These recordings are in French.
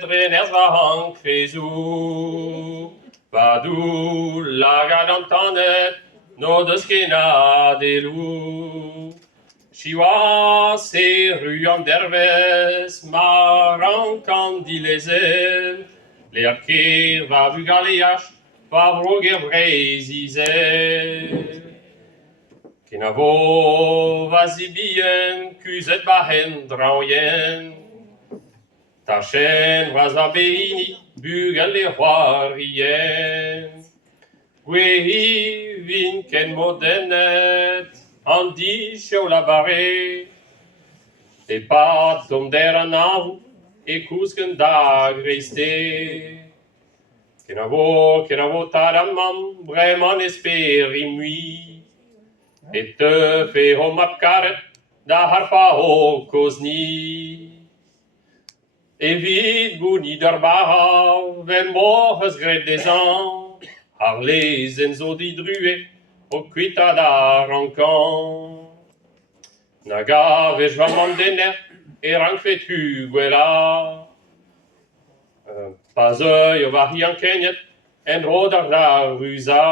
Dreners va hang fezu, va du laga d'antanet, no deus kena de lou. Chiwa se ruan dervez, maran kan dilezel, l'er ker va vu galeach, va vroger vrezizel. Kena vo va zibien, kuzet bahen draoyen, ta chen vaz va beini, bugel le c'hoarien. Gwehi vin ken modennet, an di cheo la bare, e pat tom der an avou, e kousken da greiste. Ken a vo tad an mam, bremañ esperi mui, e teuf e ho map karet, da harpa o kozni. Evit gounid ur bara, ven mo eus gret dezan, ar lezen zo didruet, o kuita da rankan. Na gavej va mandenner, e rank fetu gwella. Pa zeuio va hi an kenyet, en rod ar da ruza.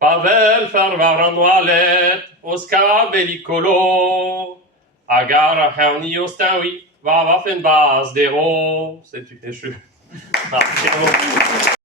Pa vel far var an oalet, o ska belikolo, hag ar c'herni o staoui, va fen baz dero. C'est tu fais chou.